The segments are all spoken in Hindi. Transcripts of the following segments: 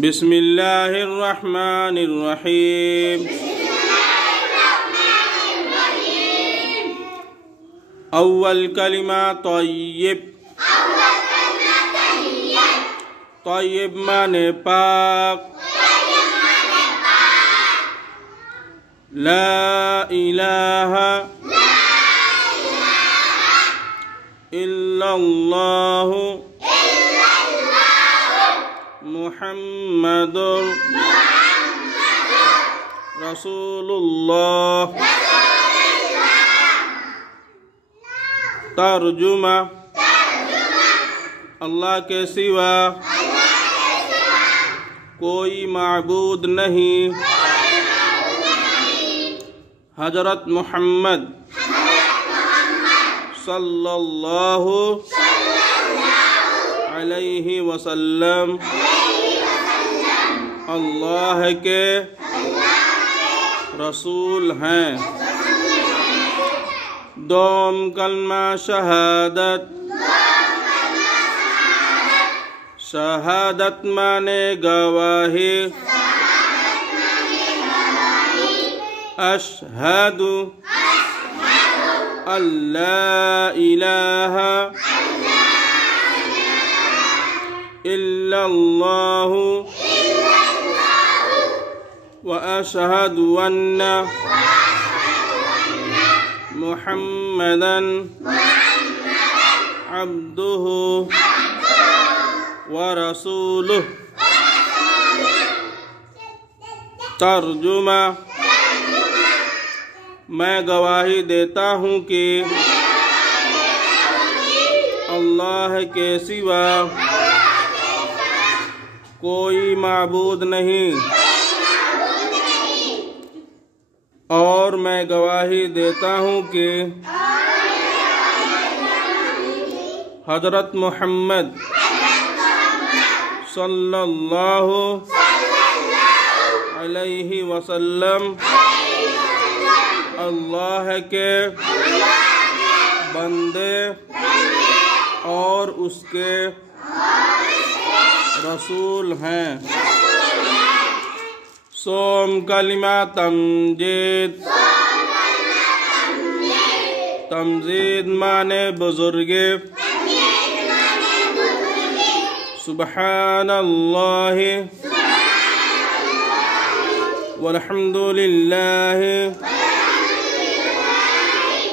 बिस्मिल्लाहिर्रहमानिर्रहीम। अव्वल कलिमा तय्यब। तय्यब माने पाक। ला इलाहा इल्लल्लाहु मुहम्मदुर रसूलुल्लाह। तर्जुमा। अल्लाह के सिवा कोई माबूद नहीं। हजरत मोहम्मद सल्लल्लाहु अलैहि वसल्लम अल्लाह के रसूल हैं। दोम कलमा शहादत। शहादत माने गवाही। अशहदु अल्ला इलाहा इल्लल्लाहु व अशहदु अन्ना मुहम्मदन अब्दुहु व रसूलुहु। तर्जुमा। मैं गवाही देता हूँ कि अल्लाह के सिवा कोई माबूद नहीं, और मैं गवाही देता हूँ कि हजरत मोहम्मद सल्लल्लाहु अलैहि वसल्लम अल्लाह के बंदे और उसके रसूल हैं। सोम कलिमा तमजीद। तमजीद माने बुजुर्गे। सुब्हानल्लाहि वल्हम्दुलिल्लाहि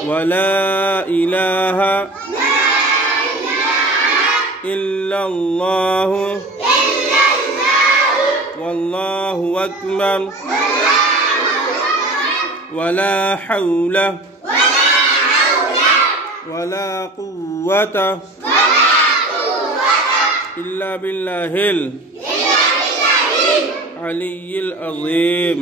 वला इलाहा इल्लल्लाहु वल्लाहु अकबर वला हौला वला कुव्वता इल्ला बिल्लाहिल अलिय्यिल अज़ीम।